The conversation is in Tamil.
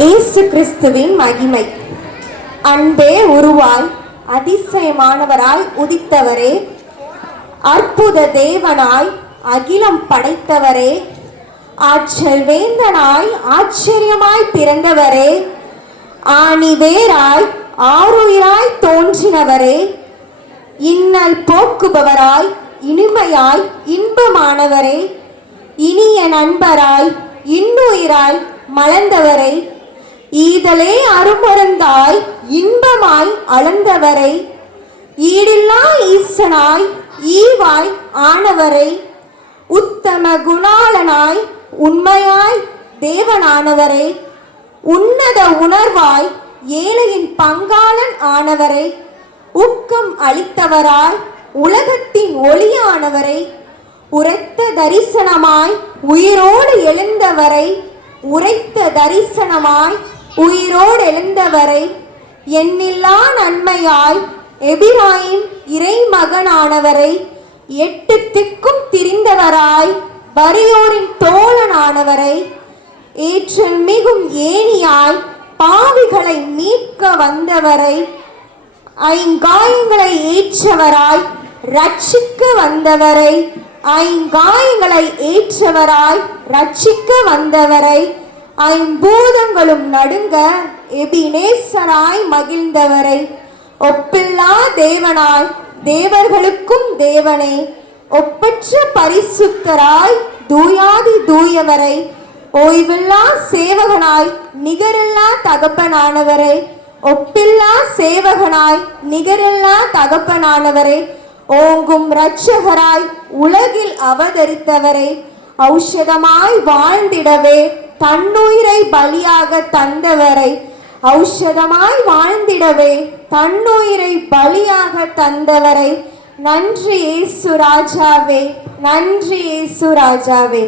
இயேசு கிறிஸ்துவின் மகிமை. அன்பே உருவாய் அதிசயமானவராய் உதித்தவரே, அற்புத தேவனாய் அகிலம் படைத்தவரே, ஆற்றல் வேந்தனாய் ஆச்சரியமாய் பிறந்தவரே, ஆணிவேராய் ஆருயிராய் தோன்றினவரே, இன்னல் போக்குபவராய் இனிமையாய் இன்பமானவரே, இனிய நண்பராய் இன்னுயிராய் மலர்ந்தவரை, ஈதலே அருமருந்தாய் இன்பமாய் அளந்தவரை, ஈடில்லா ஈசனாய் ஈவாய் ஆனவரை, உத்தம குணாளனாய் உண்மையாய் தேவனானவரை, உன்னத உணர்வாய் ஏழையின் பங்காளன் ஆனவரை, ஊக்கம் அளித்தவராய் உலகத்தின் ஒளியானவரை, உரைத்த தரிசனமாய் உயிரோடு எழுந்தவரை, உரைத்த தரிசனமாய் உயிரோடு எழுந்தவரை, எண்ணில்லா நன்மையாய் எபிராயிம் இறைமகனானவரை, எட்டு திக்கும் திரிந்தவராய் வறியோரின் தோழனானவரை, ஏற்றல் மிகும் ஏணியாய் பாவிகளை மீட்க வந்தவரை, ஐங்காயங்களை ஏற்றவராய் ரட்சிக்க வந்தவரை, ஐங்காயங்களை ஏற்றவராய் ரட்சிக்க வந்தவரை, ஐம்பூதங்களும் நடுங்க எபினேசராய் மகிழ்ந்தவரை, ஒப்பில்லா தேவனாய் தேவர்களுக்கும் தேவனே, ஒப்பற்ற பரிசுத்தராய் தூயாதி தூயவரை, ஓய்வில்லா சேவகனாய் நிகரில்லா தகப்பனானவரை, ஒப்பில்லா சேவகனாய் நிகரில்லா தகப்பனானவரை, ஓங்கும் இரட்சகராய் உலகில் அவதரித்தவரை, ஔஷதமாய் வாழ்ந்திடவே தன்னுயிரை பலியாக தந்தவரை, ஔஷதமாய் வாழ்ந்திடவே தன்னுயிரை பலியாக தந்தவரை, நன்றி இயேசு ராஜாவே, நன்றி இயேசு ராஜாவே.